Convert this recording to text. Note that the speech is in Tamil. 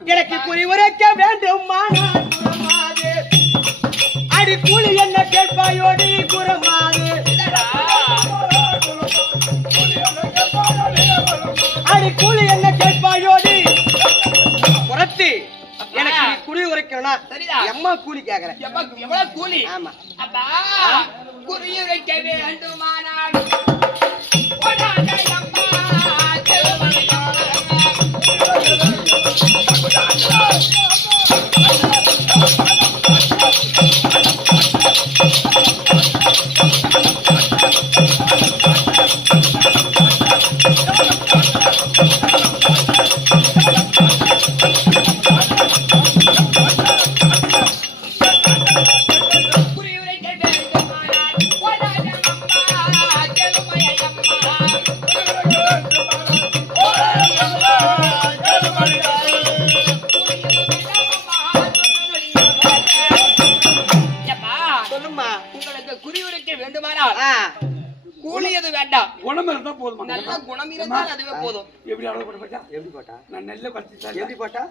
எனக்கு குறி உரைக்க வேண்டும் அடி கூலி என்ன கேட்பாயோடி குரமாது அடி கூலி என்ன கேட்பாயோடி புறத்தி எனக்கு குறி உரைக்கணும் எம்மா கூலி கேக்குறேன் எவ்வளவு கூலி ஆமா அப்பா குறி உரைக்க வேண்டுமானால் கூலியது வேண்டாம் குணம் இருந்தா போதும் நல்ல குணம் இருந்தால் அதுவே போதும் எப்படி அளவு போட்டா எப்படி போட்டா நான் நல்ல பத்தி எப்படி போட்டா